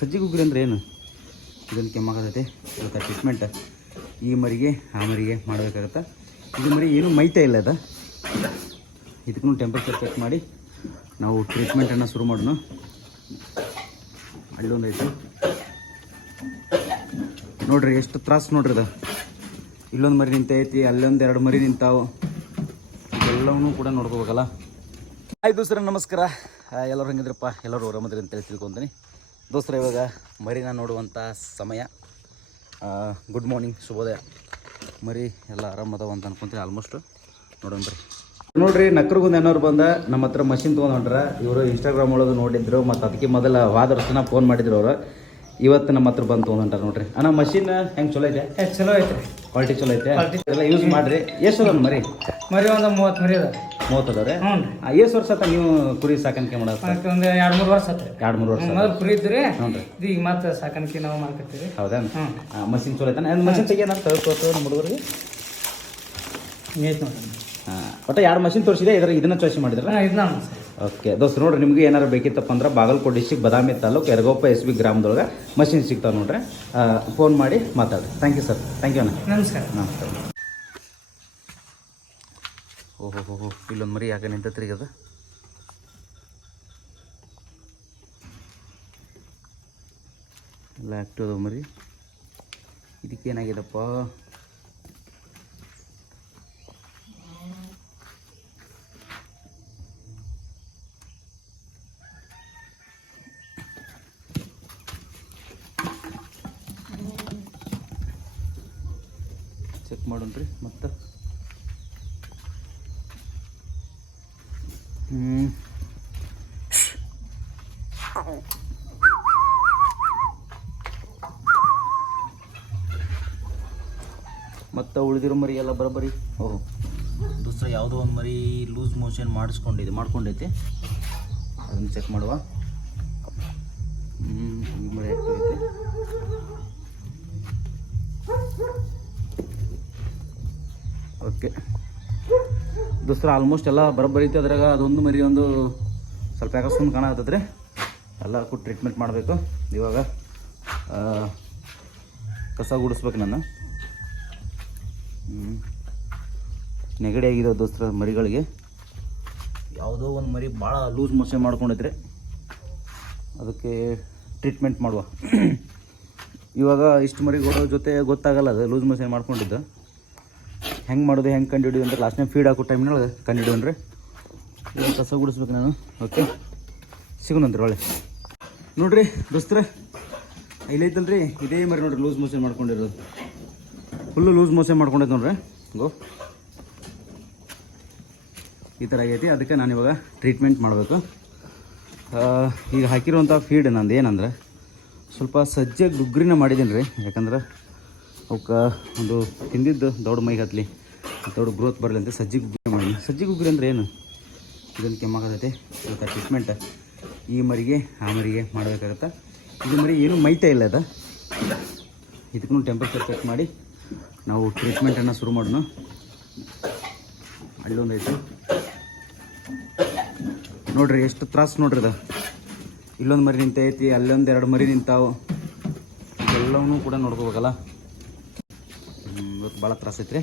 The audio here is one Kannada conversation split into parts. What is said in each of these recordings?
ಸಜ್ಜಿ ಗುಗ್ರಿ ಅಂದ್ರೆ ಏನು? ಇದನ್ನು ಕೆಮ್ಮಾಗತೈತೆ ಅದಕ್ಕೆ ಟ್ರೀಟ್ಮೆಂಟ್ ಈ ಮರಿಗೆ, ಆ ಮರಿಗೆ ಮಾಡಬೇಕಾಗತ್ತೆ? ಇದು ಮರಿ ಏನು ಮೈತಾ ಇಲ್ಲ ಅದ. ಇದಕ್ಕೂ ಟೆಂಪರೇಚರ್ ಚೆಕ್ ಮಾಡಿ ನಾವು ಟ್ರೀಟ್ಮೆಂಟನ್ನು ಶುರು ಮಾಡೋಣ. ಅಲ್ಲೊಂದು ಐತೆ. ನೋಡ್ರಿ, ಎಷ್ಟು ತ್ರಾಸು ನೋಡ್ರಿ ಅದು. ಇಲ್ಲೊಂದು ಮರಿ ನಿಂತೈತಿ ಅಲ್ಲೊಂದು ಎರಡು ಮರಿ ನಿಂತಾವು. ಎಲ್ಲವನ್ನೂ ಕೂಡ ನೋಡ್ಕೋಬೇಕಲ್ಲ. ಆಯ್ತು ಸರ್ ನಮಸ್ಕಾರ. ಎಲ್ಲರೂ ಹೆಂಗಿದ್ರಪ್ಪ? ಎಲ್ಲರೂ ಅಂತ ಅಂತೇಳಿ ತಿಳ್ಕೊತೀನಿ. ದೋಸ್ತರ ಇವಾಗ ಮರಿನ ನೋಡುವಂಥ ಸಮಯ. ಗುಡ್ ಮಾರ್ನಿಂಗ್ ಶುಭೋದಯ. ಮರಿ ಎಲ್ಲ ಆರಾಮದಾವ ಅಂತ ಅನ್ಕೊಂತೀನಿ ಆಲ್ಮೋಸ್ಟ್ ನೋಡೋಣ ಬರ್ರಿ. ನೋಡ್ರಿ ನಕ್ರಗುಂದ ಏನೋರು ಬಂದ ನಮ್ಮ ಹತ್ರ ಮಷಿನ್ ತೊಗೊಂಡು ಹೊಂಟ್ರ. ಇವರು ಇನ್ಸ್ಟಾಗ್ರಾಮ್ ಒಳಗೆ ನೋಡಿದ್ರು ಮತ್ತು ಅದಕ್ಕೆ ಮೊದಲ ವಾದ ವರ್ಷನ ಫೋನ್ ಮಾಡಿದ್ರು ಅವರು. ಇವತ್ತು ನಮ್ಮ ಹತ್ರ ಬಂದು ತೊಗೊಂಡ್ರ ನೋಡ್ರಿ. ಅಣ್ಣ ಮಷಿನ್ ಹೆಂಗೆ ಚಲೋ ಐತೆ? ಚಲೋ ರೀ ಕ್ವಾಲಿಟಿ ಚಲೋ ಐತೆ? ಎಲ್ಲ ಯೂಸ್ ಮಾಡಿರಿ. ಎಷ್ಟು ಅದ ಮರಿ? ಮರಿ ಒಂದು ಮೂವತ್ತು ಮರಿ ಅದ ಮೂವತ್ತದವ್ರೆ? ಹ್ಞೂ ರೀ. ಎಷ್ಟು ವರ್ಷ ಆತ ನೀವು ಕುರಿ ಸಾಕಾಣಿಕೆ ಅದಕ್ಕೆ ಒಂದು ಎರಡು ಮೂರು ವರ್ಷ ಆತ್ರಿ. ಎರಡು ಮೂರು ವರ್ಷ ಮೊದಲು ಕುರಿ ಇದ್ರಿ ಹ್ಞೂ ರೀ. ಇದು ಈಗ ಮತ್ತೆ ಸಾಕಾಣಿಕೆ ನಾವು ಮಾಡ್ಕೊತೀವಿ ಹೌದಾ? ಹ್ಞೂ. ಮಷಿನ್ ಚಲೋ ಐತಾನೆ? ಮಷಿನ್ ತೆಗಿಯೋಣ ತಗೋತು ನಮ್ಮ ಹುಡುಗರಿಗೆ? ಹಿಂಗೈತೆ ನೋಡ್ರಿ ಒಟ್ಟು ಎರಡು ಮಷಿನ್ ತೋರಿಸಿದೆ? ಇದರ ಇದನ್ನ ಚಾಯ್ಸ್ ಮಾಡಿದ್ರ? ಹಾಂ ಇದು ನಾನು ಸರ್. ಓಕೆ ದೋಸ್ತ ನೋಡ್ರಿ ನಿಮ್ಗೆ ಏನಾರು ಬೇಕಿತ್ತಪ್ಪ ಅಂದ್ರೆ ಬಾಗಲಕೋಟೆ ಡಿಸ್ಟಿಕ್ ಬದಾಮಿ ತಾಲೂಕು ಎರಗೋಪ ಎಸ್ ಬಿ ಗ್ರಾಮದೊಳಗೆ ಮಷಿನ್ ಸಿಗ್ತಾವೆ ನೋಡ್ರಿ. ಫೋನ್ ಮಾಡಿ ಮಾತಾಡ್ರಿ. Thank you sir thank you ಅಣ್ಣ. ನಮಸ್ಕಾರ. ನಮಸ್ಕಾರ ಓಹೋ ಇಲ್ಲೊಂದು ಮರಿ ಯಾಕೆ ನಿಂತತ್ರಿ ಅದು ಎಲ್ಲ ಆ್ಯಕ್ಟಿವ್ ಅದಾವ ಮರಿ. ಇದಕ್ಕೇನಾಗಿದಪ್ಪ? ಚೆಕ್ ಮಾಡೋಣ್ರಿ ಮತ್ತೆ? ಮತ್ತು ಉಳಿದಿರೋ ಮರಿ ಎಲ್ಲ ಬರಬರಿ ಓಹ್ ದೂಸರ ಯಾವುದೋ ಒಂದು ಮರಿ ಲೂಸ್ ಮೋಷನ್ ಮಾಡಿಸ್ಕೊಂಡಿದೆ, ಮಾಡ್ಕೊಂಡೈತಿ. ಅದನ್ನು ಚೆಕ್ ಮಾಡುವ. ಹ್ಞೂ ಮರಿ ಓಕೆ ದೋಸ್ತರ ಆಲ್ಮೋಸ್ಟ್ ಎಲ್ಲ ಬರೋಬ್ಬರಿ ಐತೆ ಅದ್ರಾಗ ಅದೊಂದು ಮರಿ ಒಂದು ಸ್ವಲ್ಪ ಯಾಕೆ ಸುಮ್ಮನೆ ಕಾಣತ್ತದ್ರಿ ಎಲ್ಲಕ್ಕೂ ಟ್ರೀಟ್ಮೆಂಟ್ ಮಾಡಬೇಕು. ಇವಾಗ ಕಸ ಗುಡಿಸ್ಬೇಕು ನಾನು. ನೆಗಡಿ ಆಗಿದೆ ದೋಸ್ತರ ಮರಿಗಳಿಗೆ ಯಾವುದೋ ಒಂದು ಮರಿ ಭಾಳ ಲೂಸ್ ಮೋಷನ್ ಮಾಡ್ಕೊಂಡಿದ್ರೆ ಅದಕ್ಕೆ ಟ್ರೀಟ್ಮೆಂಟ್ ಮಾಡುವ. ಇವಾಗ ಇಷ್ಟು ಮರಿಗಳ ಜೊತೆ ಗೊತ್ತಾಗಲ್ಲ ಅದು ಲೂಸ್ ಮೋಷನ್ ಮಾಡ್ಕೊಂಡಿದ್ದು. ಹೆಂಗೆ ಮಾಡೋದು, ಹೆಂಗೆ ಕಂಡು ಅಂತ ಲಾಸ್ಟ್ ಟೈಮ್ ಫೀಡ್ ಹಾಕೋ ಟೈಮ್ನೊಳಗೆ ಕಂಡು ಈಗ ಕಸ ಗುಡಿಸ್ಬೇಕು ನಾನು. ಓಕೆ ಸಿಗೋಣಂತ್ರಿ ಒಳ್ಳೆ. ನೋಡ್ರಿ ದೋಸ್ತ್ರ, ಇಲ್ಲೈತಲ್ರಿ, ಇದೇ ಮರಿ ನೋಡ್ರಿ ಲೂಸ್ ಮೋಸೆ ಮಾಡ್ಕೊಂಡಿರೋದು. ಫುಲ್ಲು ಲೂಸ್ ಮೋಸೆ ಮಾಡ್ಕೊಂಡೈತೆ ನೋಡ್ರಿ. ಗೋ. ಈ ಥರ ಆಗೈತಿ. ಅದಕ್ಕೆ ನಾನು ಇವಾಗ ಟ್ರೀಟ್ಮೆಂಟ್ ಮಾಡಬೇಕು. ಈಗ ಹಾಕಿರುವಂಥ ಫೀಡ್ ನಂದು ಏನಂದ್ರೆ, ಸ್ವಲ್ಪ ಸಜ್ಜೆ ಗುಗ್ರಿನ ಮಾಡಿದ್ದೀನಿ ರೀ ಯಾಕಂದ್ರೆ ಅವಕ್ಕೆ ಒಂದು ತಿಂದಿದ್ದು ದೊಡ್ಡ ಮೈಗೆ ಹತ್ತಲಿ ದೊಡ್ಡ ಗ್ರೋತ್ ಬರಲಿ ಅಂತ ಸಜ್ಜಿಗೆ ಗುಗ್ರಿ ಮಾಡಿ ಸಜ್ಜಿಗೆ ಗುಗ್ರಿ ಅಂದ್ರೆ ಏನು? ಇದನ್ನು ಕೆಮ್ಮಾಗತೈತೆ ಇವತ್ತು ಟ್ರೀಟ್ಮೆಂಟ್ ಈ ಮರಿಗೆ, ಆ ಮರಿಗೆ ಮಾಡಬೇಕಾಗತ್ತೆ? ಇದು ಮರಿ ಏನು ಮೈತಾ ಇಲ್ಲ ಅದ. ಇದಕ್ಕೂ ಟೆಂಪ್ರೇಚರ್ ಚೆಕ್ ಮಾಡಿ ನಾವು ಟ್ರೀಟ್ಮೆಂಟನ್ನು ಶುರು ಮಾಡೋಣ. ಅಲ್ಲೊಂದು ಐತೆ ನೋಡ್ರಿ, ಎಷ್ಟು ತ್ರಾಸು ನೋಡ್ರಿ ಅದು. ಇಲ್ಲೊಂದು ಮರಿ ನಿಂತೈತಿ ಅಲ್ಲೊಂದು ಎರಡು ಮರಿ ನಿಂತಾವು. ಎಲ್ಲವನ್ನೂ ಕೂಡ ನೋಡ್ಕೋಬೇಕಲ್ಲ? ಇವತ್ತು ಭಾಳ ತ್ರಾಸ ಐತ್ರಿ.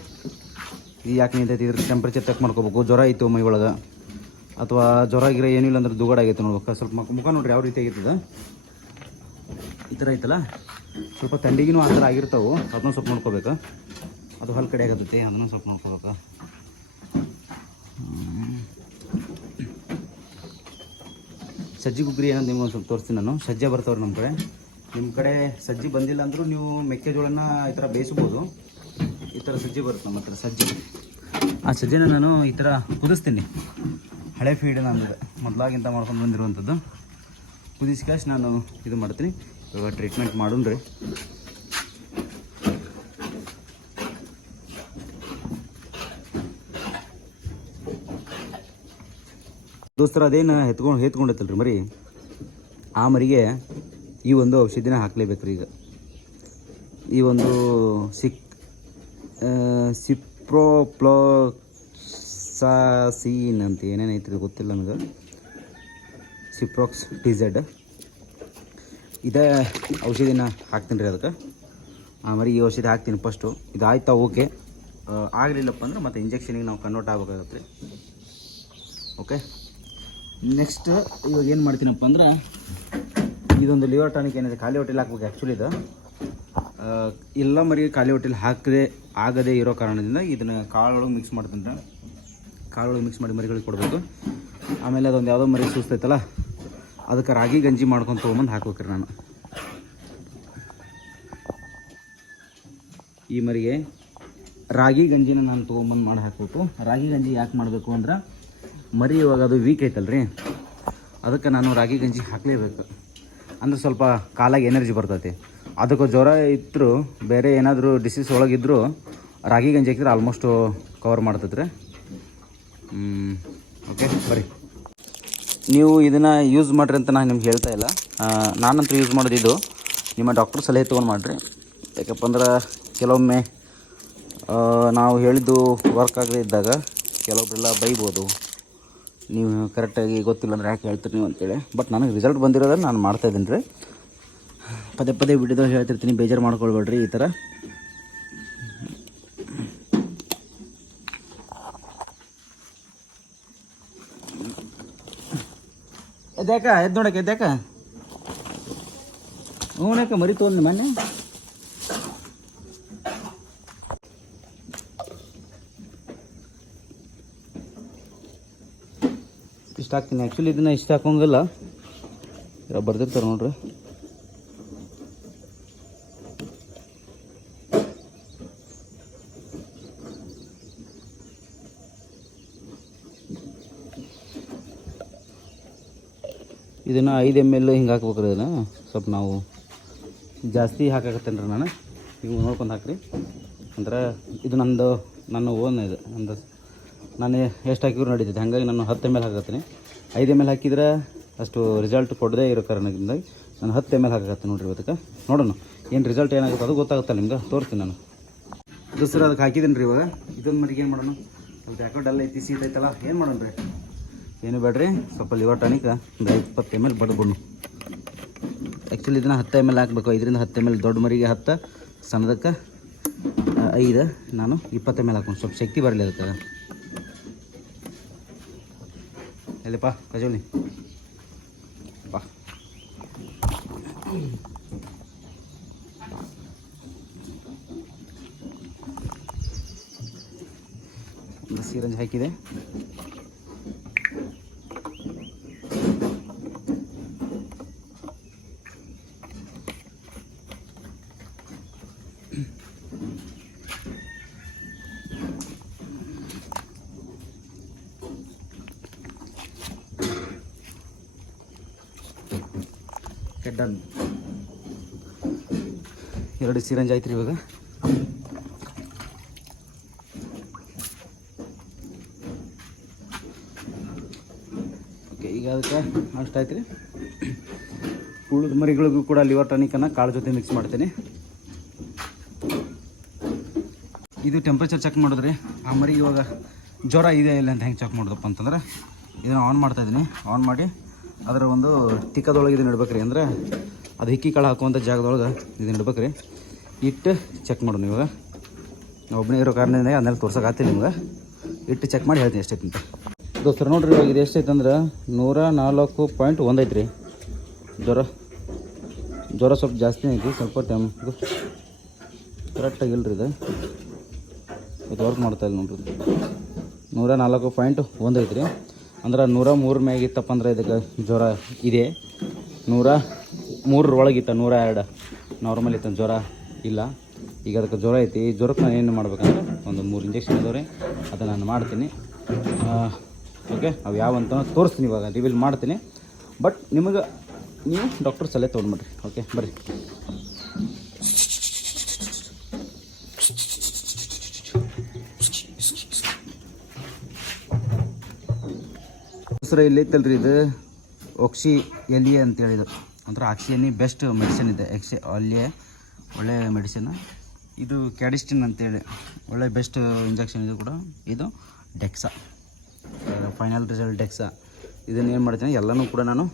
ಯಾಕೆ ನಿಂತೈತಿ ಇದ್ರ ಟೆಂಪ್ರೇಚರ್ ಚೆಕ್ ಮಾಡ್ಕೋಬೇಕು. ಜ್ವರ ಇತ್ತು ಮೈ ಒಳಗೆ. ಅಥವಾ ಜ್ವರ ಗಿರ ಏನಿಲ್ಲ ಅಂದ್ರೆ ದುಗಡ ಆಗೈತೆ ನೋಡ್ಬೇಕು ಸ್ವಲ್ಪ ಮುಖ- ನೋಡ್ರಿ, ಯಾವ ರೀತಿ ಆಗೈತದ ಈ ಥರ ಐತಲ್ಲ? ಸ್ವಲ್ಪ ಥಂಡಿಗಿನೂ ಆ ಥರ ಆಗಿರ್ತಾವೆ. ಅದನ್ನು ಸ್ವಲ್ಪ ನೋಡ್ಕೋಬೇಕು. ಅದು ಹಲ್ ಕಡೆ ಆಗತ್ತೈತಿ ಅದನ್ನು ಸ್ವಲ್ಪ ನೋಡ್ಕೋಬೇಕು. ಸಜ್ಜಿ ಗುಗ್ರಿ ಏನಂತ ನಿಮ್ಗೆ ಒಂದು ಸ್ವಲ್ಪ ತೋರಿಸ್ತೀನಿ ನಾನು. ಸಜ್ಜೆ ಬರ್ತಾವ್ರಿ ನಮ್ಮ ಕಡೆ. ನಿಮ್ಮ ಕಡೆ ಸಜ್ಜಿ ಬಂದಿಲ್ಲ ಅಂದರೂ ನೀವು ಮೆಕ್ಕೆಜೋಳನ ಈ ಥರ ಬೇಯಿಸ್ಬೋದು. ಥರ ಸಜ್ಜೆ ಬರುತ್ತೆ ನಮ್ಮ ಹತ್ರ, ಸಜ್ಜೆ. ಆ ಸಜ್ಜೆನ ನಾನು ಈ ಥರ ಕುದಿಸ್ತೀನಿ. ಹಳೆ ಫೀಡ್ ನಾನು ಮೊದಲಾಗಿಂತ ಮಾಡ್ಕೊಂಡು ಬಂದಿರುವಂಥದ್ದು. ಕುದಿಸ್ಕಾಶ್ ನಾನು ಇದು ಮಾಡ್ತೀನಿ. ಇವಾಗ ಟ್ರೀಟ್ಮೆಂಟ್ ಮಾಡೋಣ್ರಿ ದೋಸ್ತರ, ಅದೇನು ಎತ್ಕೊಂಡು ಎತ್ಕೊಂಡೈತಲ್ರಿ ಮರಿ? ಆ ಮರಿಗೆ ಈ ಒಂದು ಔಷಧಿನ ಹಾಕ್ಲೇಬೇಕ್ರಿ ಈಗ. ಈ ಒಂದು ಸಿಕ್ ಸಿಪ್ರೋಪ್ಲೋಸಾಸೀನ್ ಅಂತ ಏನೇನು ಗೊತ್ತಿಲ್ಲ ನನಗೆ. ಸಿಪ್ರೋಕ್ಸ್ ಝೆಡ್ ಇದೇ ಔಷಧಿನ ಹಾಕ್ತೀನಿ ರೀ ಅದಕ್ಕೆ. ಆಮೇಲೆ ಈ ಔಷಧಿ ಹಾಕ್ತೀನಿ ಫಸ್ಟು ಇದು ಆಯ್ತಾ? ಓಕೆ ಆಗಲಿಲ್ಲಪ್ಪ ಅಂದ್ರೆ ಮತ್ತೆ ಇಂಜೆಕ್ಷನಿಗೆ ನಾವು ಕನ್ವರ್ಟ್ ಆಗ್ಬೇಕಾಗತ್ತೆ ರೀ. ಓಕೆ ನೆಕ್ಸ್ಟ್ ಇವಾಗ ಏನು ಮಾಡ್ತೀನಪ್ಪ ಅಂದ್ರೆ, ಇದೊಂದು ಲಿವರ್ ಟಾನಿಕ್ ಏನಿದೆ? ಖಾಲಿ ಹೊಟ್ಟೆಲಿ ಹಾಕ್ಬೇಕು ಆ್ಯಕ್ಚುಲಿ ಇದು. ಎಲ್ಲ ಮರಿಗೆ ಖಾಲಿ ಹೊಟ್ಟೆಲಿ ಹಾಕದೆ, ಆಗದೇ ಇರೋ ಕಾರಣದಿಂದ ಇದನ್ನು ಕಾಳುಗಳು ಮಿಕ್ಸ್ ಮಾಡ್ತಂತ ಕಾಳುಗಳು ಮಿಕ್ಸ್ ಮಾಡಿ ಮರಿಗಳಿಗೆ ಕೊಡಬೇಕು. ಆಮೇಲೆ ಅದೊಂದು ಯಾವುದೋ ಮರಿ ಸುಸ್ತೈತಲ್ಲ ಅದಕ್ಕೆ ರಾಗಿ ಗಂಜಿ ಮಾಡ್ಕೊಂಡು ತೊಗೊಂಬಂದು ಹಾಕ್ಬೇಕ್ರಿ ನಾನು. ಈ ಮರಿಗೆ ರಾಗಿ ಗಂಜಿನ ನಾನು ತೊಗೊಂಬಂದು ಮಾಡಿ ಹಾಕಬೇಕು. ರಾಗಿ ಗಂಜಿ ಯಾಕೆ ಮಾಡಬೇಕು ಅಂದ್ರೆ, ಮರಿ ಇವಾಗ ಅದು ವೀಕ್ ಐತಲ್ರಿ, ಅದಕ್ಕೆ ನಾನು ರಾಗಿ ಗಂಜಿ ಹಾಕಲೇಬೇಕು. ಅಂದ್ರೆ ಸ್ವಲ್ಪ ಕಾಲಾಗಿ ಎನರ್ಜಿ ಬರ್ತೈತಿ. ಅದಕ್ಕೆ ಜ್ವರ ಇದ್ದರೂ ಬೇರೆ ಏನಾದರೂ ಡಿಸೀಸ್ ಒಳಗಿದ್ದರೂ ರಾಗಿ ಗಂಜಿ ಹಾಕಿದ್ರೆ ಆಲ್ಮೋಸ್ಟು ಕವರ್ ಮಾಡ್ತೈತ್ರಿ. ಓಕೆ ಬರಿ ನೀವು ಇದನ್ನು ಯೂಸ್ ಮಾಡಿರಿ ಅಂತ ನಾನು ನಿಮ್ಗೆ ಹೇಳ್ತಾ ಇಲ್ಲ. ನಾನಂತೂ ಯೂಸ್ ಮಾಡೋದು ಇದು. ನಿಮ್ಮ ಡಾಕ್ಟ್ರ್ ಸಲಹೆ ತೊಗೊಂಡು ಮಾಡಿರಿ. ಯಾಕಪ್ಪ ಅಂದ್ರೆ ಕೆಲವೊಮ್ಮೆ ನಾವು ಹೇಳಿದ್ದು ವರ್ಕ್ ಆಗದೇ ಇದ್ದಾಗ ಕೆಲವೊಬ್ಬರೆಲ್ಲ ಬೈಬೋದು. ನೀವು ಕರೆಕ್ಟಾಗಿ ಗೊತ್ತಿಲ್ಲ ಅಂದ್ರೆ ಯಾಕೆ ಹೇಳ್ತೀರಿ ನೀವು ಅಂತೇಳಿ. ಬಟ್ ನನಗೆ ರಿಸಲ್ಟ್ ಬಂದಿರೋದನ್ನ ನಾನು ಮಾಡ್ತಾ ಇದ್ದೀನಿ ರೀ. ಪದೇ ಪದೇ ವಿಡಿಯೋದಲ್ಲಿ ಹೇಳ್ತಿರ್ತೀನಿ, ಬೇಜಾರು ಮಾಡ್ಕೊಳ್ಬೇಡ್ರಿ ಈ ಥರ ಎದ್ದೇಕ ಎದ್ದು ನೋಡಕ್ಕೆ ಎದ್ದೇಕ ಹ್ಞೂನಕ್ಕ ಮರಿ ತೊಗೊಂಡು ಮೊನ್ನೆ. ಇಷ್ಟ ಹಾಕ್ತೀನಿ ಆ್ಯಕ್ಚುಲಿ ಇದನ್ನ ಇಷ್ಟ ಹಾಕೋಂಗಿಲ್ಲ. ಬರ್ದಿರ್ತಾರೆ ನೋಡ್ರಿ. ಇದನ್ನು ಐದು ಎಂ ಎಲ್ ಹಿಂಗೆ ಹಾಕ್ಬೇಕ್ರಿ ಇದನ್ನು ಸ್ವಲ್ಪ ನಾವು ಜಾಸ್ತಿ ಹಾಕಾಕತ್ತೇನೆ ರೀ ನಾನು. ಈಗ ನೋಡ್ಕೊಂಡು ಹಾಕ್ರಿ. ಅಂದ್ರೆ ಇದು ನಂದು, ನನ್ನ ಓನ್ ಇದು. ನಂದು ನಾನು ಎಷ್ಟು ಹಾಕಿದ್ರು ನಡೀತೈತೆ. ಹಾಗಾಗಿ ನಾನು ಹತ್ತು ಎಂ ಎಲ್ ಹಾಕತ್ತೀನಿ ಐದು ಎಂ ಎಲ್ ಹಾಕಿದ್ರೆ ಅಷ್ಟು ರಿಸಲ್ಟ್ ಕೊಡದೇ ಇರೋ ಕಾರಣದಿಂದ ನಾನು ಹತ್ತು ಎಂ ಎಲ್ ಹಾಕತ್ತೆ ನೋಡಿರಿ ಇವತ್ತಕ್ಕೆ. ನೋಡೋಣ. ಏನು ರಿಸಲ್ಟ್ ಏನಾಗುತ್ತೆ ಅದು ಗೊತ್ತಾಗುತ್ತೆ ನಿಮ್ಗೆ. ತೋರಿಸ್ತೀನಿ ನಾನು. ಸರ್ ಅದಕ್ಕೆ ಹಾಕಿದ್ದೀನಿ ರೀ ಇವಾಗ. ಇದೊಂದು ಮರಿಗೆ ಏನು ಮಾಡೋಣ? ಸ್ವಲ್ಪ ಯಾಕೋ ಡಲ್ ಐತಿ, ಸೀಟ್ ಐತಲ್ಲ. ಏನು ಮಾಡೋಣ ರೀ ಏನು ಬೇಡ್ರಿ? ಸ್ವಲ್ಪ ಲಿವರ್ ಟಾನಿಕ್ ಒಂದು ಇಪ್ಪತ್ತು ಎಂ ಎಲ್ ಬಡ್ಬಿಡ್ನು. ಆ್ಯಕ್ಚುಲಿ ಇದನ್ನು ಹತ್ತು ಎಂ ಎಲ್ ಹಾಕಬೇಕು. ಐದರಿಂದ ಹತ್ತು ಎಂ ಎಲ್ ದೊಡ್ಡ ಮರಿಗೆ ಹತ್ತು, ಸಣ್ಣದಕ್ಕೆ ಐದು. ನಾನು ಇಪ್ಪತ್ತು ಎಂ ಎಲ್ ಹಾಕೊಂಡು ಸ್ವಲ್ಪ ಶಕ್ತಿ ಬರಲಿ ಅದಕ್ಕೆ. ಎಲ್ಲಿಪ್ಪ? ಕಜೋಲಿ. ಬಾ. ಒಂದು ಸಿರಂಜ್ ಹಾಕಿದೆ ಡನ್ ಎರಡು ಸಿರಂಜ್ ಆಯ್ತು ಇವಾಗ. ಓಕೆ ಈಗ ಅದಕ್ಕೆ ಅಷ್ಟು ಆಯ್ತು ರೀ ಉಳಿದ ಮರಿಗಳಿಗೂ ಕೂಡ ಲಿವರ್ ಟಾನಿಕನ್ನು ಕಾಳು ಜೊತೆ ಮಿಕ್ಸ್ ಮಾಡ್ತೀನಿ. ಇದು ಟೆಂಪ್ರೇಚರ್ ಚೆಕ್ ಮಾಡಿದ್ರಿ ಆ ಮರಿಗೆ ಇವಾಗ ಜ್ವರ ಇದೆ ಇಲ್ಲ ಅಂತ ಹೆಂಗೆ ಚೆಕ್ ಮಾಡೋದಪ್ಪ ಅಂತಂದ್ರೆ ಇದನ್ನು ಆನ್ ಮಾಡ್ತಾ ಇದ್ದೀನಿ ಆನ್ ಮಾಡಿ ಅದರ ಒಂದು ತಿಕ್ಕದೊಳಗೆ ಇದನ್ನ ಇಡ್ಬೇಕ್ರಿ ಅಂದ್ರೆ ಅದು ಹಿಕ್ಕಿ ಕಾಳು ಹಾಕುವಂಥ ಜಾಗದೊಳಗೆ ಇದನ್ನ ಇಡ್ಬೇಕ್ರಿ ಇಟ್ಟು ಚೆಕ್ ಮಾಡೋಣ ಇವಾಗ. ನಾವು ಒಬ್ಬನೇ ಇರೋ ಕಾರಣದಿಂದ ಅದನ್ನೆಲ್ಲ ತೋರ್ಸೋಕ್ಕಾಗ್ತಿಲ್ಲ ನಿಮ್ಗೆ. ಇಟ್ಟು ಚೆಕ್ ಮಾಡಿ ಹೇಳ್ತೀನಿ ಎಷ್ಟೈತೆ ಅಂತ. ದೋಸ್ತರು, ನೋಡ್ರಿ ಇವಾಗ ಇದು ಎಷ್ಟೈತೆ ಅಂದ್ರೆ ನೂರ ನಾಲ್ಕು ಪಾಯಿಂಟ್ ಒಂದೈತೆ ರೀ ಜ್ವರ. ಜ್ವರ ಸ್ವಲ್ಪ ಜಾಸ್ತಿ ಐತಿ, ಸ್ವಲ್ಪ ಟೈಮ್ ಕರೆಕ್ಟಾಗಿ ಇಲ್ರಿ ಇದು. ಇದು ವರ್ಕ್ ಮಾಡ್ತಾ ಇಲ್ಲ ನೋಡ್ರಿ. ನೂರ ನಾಲ್ಕು ಪಾಯಿಂಟ್ ಒಂದೈತೆ ಐತ್ರಿ. ಅಂದ್ರೆ ನೂರ ಮೂರು ಮ್ಯಾಗಿತ್ತಪ್ಪ ಅಂದ್ರೆ ಇದಕ್ಕೆ ಜ್ವರ ಇದೆ. ನೂರ ಮೂರರ ಒಳಗಿತ್ತ ನೂರ ಎರಡು. ನಾರ್ಮಲ್ ಇತ್ತು, ಜ್ವರ ಇಲ್ಲ. ಈಗ ಅದಕ್ಕೆ ಜ್ವರ ಐತಿ. ಈ ಜ್ವರಕ್ಕೆ ನಾನು ಏನು ಮಾಡ್ಬೇಕಂದ್ರೆ ಒಂದು ಮೂರು ಇಂಜೆಕ್ಷನ್ ಇದಾವೆ ಅದನ್ನು ನಾನು ಮಾಡ್ತೀನಿ. ಓಕೆ ಅವು ಯಾವ ಅಂತ ತೋರಿಸ್ತೀನಿ ಇವಾಗ ರಿವೀಲ್ ಮಾಡ್ತೀನಿ. ಬಟ್ ನಿಮಗೆ, ನೀವು ಡಾಕ್ಟರ್ ಸಲಹೆ ತೊಗೊಂಡ್ಬಿಡ್ರಿ ಓಕೆ ಬರ್ರಿ. ಹೆಸರು ಇಲ್ಲಿ ಐತಲ್ರಿ ಇದು? ಒಕ್ಸಿ ಎಲಿಯೆ ಅಂತ ಹೇಳಿದ್ರು. ಅಂದ್ರೆ ಆಕ್ಸಿಯನಿ ಬೆಸ್ಟ್ ಮೆಡಿಸಿನ್ ಇದೆ. ಎಕ್ಸಿ ಅಲ್ಲಿಯೇ ಒಳ್ಳೆ ಮೆಡಿಸಿನ್ ಇದು ಕ್ಯಾಡಿಸ್ಟಿನ್ ಅಂತೇಳಿ ಒಳ್ಳೆ ಬೆಸ್ಟ್ ಇಂಜೆಕ್ಷನ್ ಇದು ಕೂಡ. ಇದು ಡೆಕ್ಸಾ ಫೈನಲ್ ರಿಸಲ್ಟ್ ಡೆಕ್ಸಾ ಇದನ್ನು ಏನು ಮಾಡ್ತೀನಿ? ಎಲ್ಲನೂ ಕೂಡ ನಾನು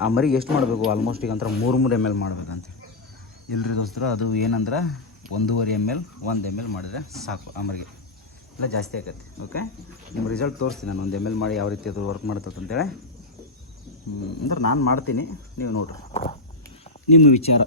ಆ ಮರಿಗೆ ಎಷ್ಟು ಮಾಡಬೇಕು? ಆಲ್ಮೋಸ್ಟ್ ಈಗ ಅಂತರ ಮೂರು ಮೂರು ಎಂ ಎಲ್ ಮಾಡ್ಬೇಕಂತ. ಇಲ್ರಿ ದೋಸ್ತರು, ಅದು ಏನಂದ್ರೆ ಒಂದೂವರೆ ಎಂ ಎಲ್ ಒಂದು ಎಂ ಎಲ್ ಮಾಡಿದ್ರೆ ಸಾಕು ಆ ಮರಿಗೆ. ಎಲ್ಲ ಜಾಸ್ತಿ ಆಗತ್ತೆ ಓಕೆ ನಿಮ್ಮ ರಿಸಲ್ಟ್ ತೋರಿಸ್ತೀನಿ ನಾನು. ಒಂದು ಎಂ ಎಲ್ ಮಾಡಿ ಯಾವ ರೀತಿ ಅದು ವರ್ಕ್ ಮಾಡ್ತದೆ ಅಂತೇಳಿ. ಅಂದ್ರೆ ನಾನು ಮಾಡ್ತೀನಿ. ನೀವು ನೋಡ್ರಿ. ನಿಮ್ಮ ವಿಚಾರ.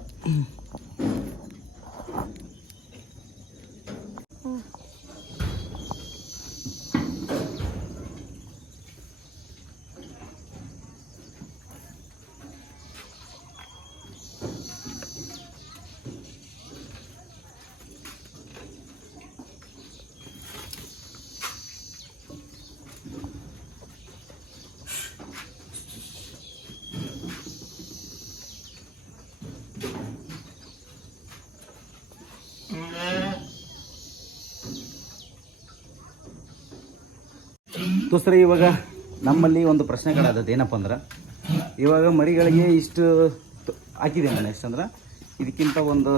ದೋಸ್ತರ, ಇವಾಗ ನಮ್ಮಲ್ಲಿ ಒಂದು ಪ್ರಶ್ನೆಗಳಾದದ್ದು ಏನಪ್ಪ ಅಂದ್ರೆ, ಇವಾಗ ಮರಿಗಳಿಗೆ ಇಷ್ಟು ಹಾಕಿದೆ ನಾನು ಎಷ್ಟಂದ್ರೆ ಇದಕ್ಕಿಂತ ಒಂದು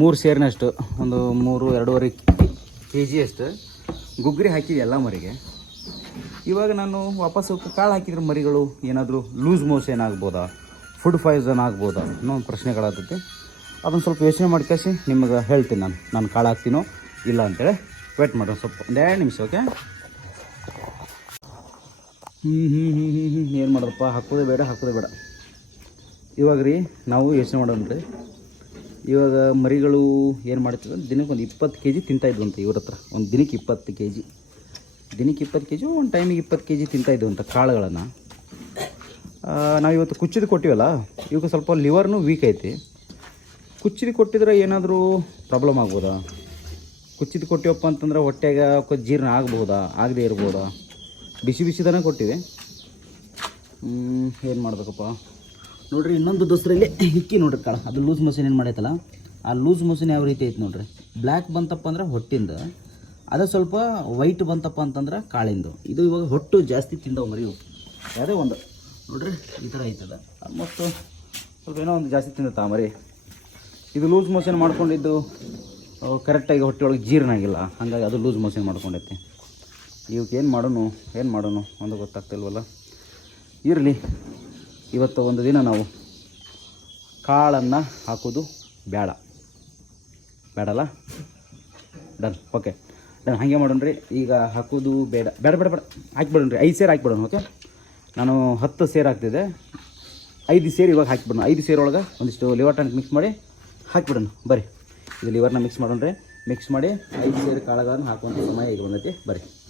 ಮೂರು ಸೇರಿನಷ್ಟು ಒಂದು ಮೂರು, ಎರಡೂವರೆ ಕೆ ಜಿ ಅಷ್ಟು ಗುಗ್ರಿ ಹಾಕಿದೆ ಎಲ್ಲ ಮರಿಗೆ. ಇವಾಗ ನಾನು ವಾಪಸ್ ಕಾಳು ಹಾಕಿದ್ರೆ ಮರಿಗಳು ಏನಾದರೂ ಲೂಸ್ ಮೋಸ್ ಏನಾಗ್ಬೋದಾ ಫುಡ್ ಪಾಯ್ಸನ್ ಆಗ್ಬೋದಾ? ಅನ್ನೋ ಒಂದು ಪ್ರಶ್ನೆಗಳಾಗುತ್ತೆ ಅದನ್ನು ಸ್ವಲ್ಪ ಯೋಚನೆ ಮಾಡ್ಕೇಸಿ ನಿಮಗೆ ಹೇಳ್ತೀನಿ ನಾನು. ನಾನು ಕಾಳು ಹಾಕ್ತೀನೋ ಇಲ್ಲ ಅಂತೇಳಿ ವೇಟ್ ಮಾಡೋಣ ಸ್ವಲ್ಪ ಒಂದೆರಡು ನಿಮಿಷ ಓಕೆ ಹ್ಞೂ ಹ್ಞೂ ಏನು ಮಾಡೋದಪ್ಪ? ಹಾಕೋದೇ ಬೇಡ ಹಾಕೋದೇ ಬೇಡ. ಇವಾಗ ರೀ, ನಾವು ಯೋಚನೆ ಮಾಡೋಣ ರೀ ಇವಾಗ ಮರಿಗಳು ಏನು ಮಾಡ್ತಿದ್ವು ದಿನಕ್ಕೆ ಒಂದು ಇಪ್ಪತ್ತು ಕೆ ಜಿ ತಿಂತಾಯಿದ್ವು ಅಂತ ಇವ್ರ ಹತ್ರ. ಒಂದು ದಿನಕ್ಕೆ ಇಪ್ಪತ್ತು ಕೆ ಜಿ ದಿನಕ್ಕೆ ಇಪ್ಪತ್ತು ಕೆ ಜಿ ಒಂದು ಟೈಮಿಗೆ ಇಪ್ಪತ್ತು ಕೆ ಜಿ ತಿಂತಾಯಿದ್ವು ಅಂತ ಕಾಳುಗಳನ್ನು. ನಾವು ಇವತ್ತು ಕುಚ್ಚಿದ ಕೊಟ್ಟಿವಲ್ಲ, ಇವಾಗ ಸ್ವಲ್ಪ ಲಿವರ್ನು ವೀಕ್ ಐತಿ. ಕುಚ್ಚಿದ ಕೊಟ್ಟಿದ್ರೆ ಏನಾದರೂ ಪ್ರಾಬ್ಲಮ್ ಆಗ್ಬೋದಾ? ಕುಚ್ಚಿದ ಕೊಟ್ಟಿವಪ್ಪ ಅಂತಂದ್ರೆ ಹೊಟ್ಟೆಗೆ ಜೀರ್ಣ ಆಗ್ಬೋದಾ? ಆಗದೆ ಇರ್ಬೋದಾ? ಬಿಸಿ ಬಿಸಿ ತನಕ ಕೊಟ್ಟಿವೆ ಏನು ಮಾಡಬೇಕಪ್ಪ? ನೋಡ್ರಿ, ಇನ್ನೊಂದು ದೋಸ್ರಲ್ಲಿ ಹಿಕ್ಕಿ ನೋಡ್ರಿ ಕಾಳ. ಅದು ಲೂಸ್ ಮೋಷನ್ ಏನು ಮಾಡೈತಲ್ಲ? ಆ ಲೂಸ್ ಮೋಷನ್ ಯಾವ ರೀತಿ ಐತೆ ನೋಡ್ರಿ? ಬ್ಲ್ಯಾಕ್ ಬಂತಪ್ಪ ಅಂದ್ರೆ ಹೊಟ್ಟಿಂದ. ಅದೇ ಸ್ವಲ್ಪ ವೈಟ್ ಬಂತಪ್ಪ ಅಂತಂದ್ರೆ ಕಾಳಿಂದು. ಇದು ಇವಾಗ ಹೊಟ್ಟು ಜಾಸ್ತಿ ತಿಂದವು ಮರಿವು ಯಾವುದೇ ಒಂದು. ನೋಡ್ರಿ, ಈ ಥರ ಐತದ. ಆಲ್ಮೋಸ್ಟ್ ಸ್ವಲ್ಪ ಏನೋ ಒಂದು ಜಾಸ್ತಿ ತಿಂದ ತಾಮರಿ ಮರಿ. ಇದು ಲೂಸ್ ಮೋಷನ್ ಮಾಡ್ಕೊಂಡಿದ್ದು ಕರೆಕ್ಟಾಗಿ ಹೊಟ್ಟೆ ಒಳಗೆ ಜೀರ್ಣ ಆಗಿಲ್ಲ. ಹಾಗಾಗಿ ಅದು ಲೂಸ್ ಮೋಷನ್ ಮಾಡ್ಕೊಂಡೈತೆ. ಇವಕ್ಕೆ ಏನು ಮಾಡೋಣ ಏನು ಮಾಡೋನು ಒಂದು ಗೊತ್ತಾಗ್ತಿಲ್ವಲ್ಲ? ಇರಲಿ, ಇವತ್ತು ಒಂದು ದಿನ ನಾವು ಕಾಳನ್ನು ಹಾಕೋದು ಬೇಡ ಬೇಡಲ್ಲ ಡನ್, ಓಕೆ. ಡನ್, ಹಾಗೆ ಮಾಡೋಣ್ರಿ. ಈಗ ಹಾಕೋದು ಬೇಡ. ಬೇಡ ಬೇಡ ಬೇಡ. ಹಾಕಿಬಿಡೋಣ್ರಿ. ಐದು ಸೇರು ಹಾಕಿಬಿಡೋಣ, ಓಕೆ? ನಾನು ಹತ್ತು ಸೇರು ಹಾಕ್ತಿದ್ದೆ ಐದು ಸೇರು ಇವಾಗ ಹಾಕಿಬಿಡೋಣ. ಐದು ಸೇರು ಒಳಗೆ ಒಂದಿಷ್ಟು ಲಿವರ್ ಟ್ಯಾಂಕ್ ಮಿಕ್ಸ್ ಮಾಡಿ ಹಾಕಿಬಿಡೋಣ. ಬರ್ರಿ. ಇದು ಲಿವರ್ನ ಮಿಕ್ಸ್ ಮಾಡೋಣ್ರಿ. ಮಿಕ್ಸ್ ಮಾಡಿ ಐದು ಸೇರು ಕಾಳುಗಳನ್ನು ಹಾಕುವಂಥ ಸಮಯ ಈಗ ಬಂದೈತಿ. ಬರ್ರಿ.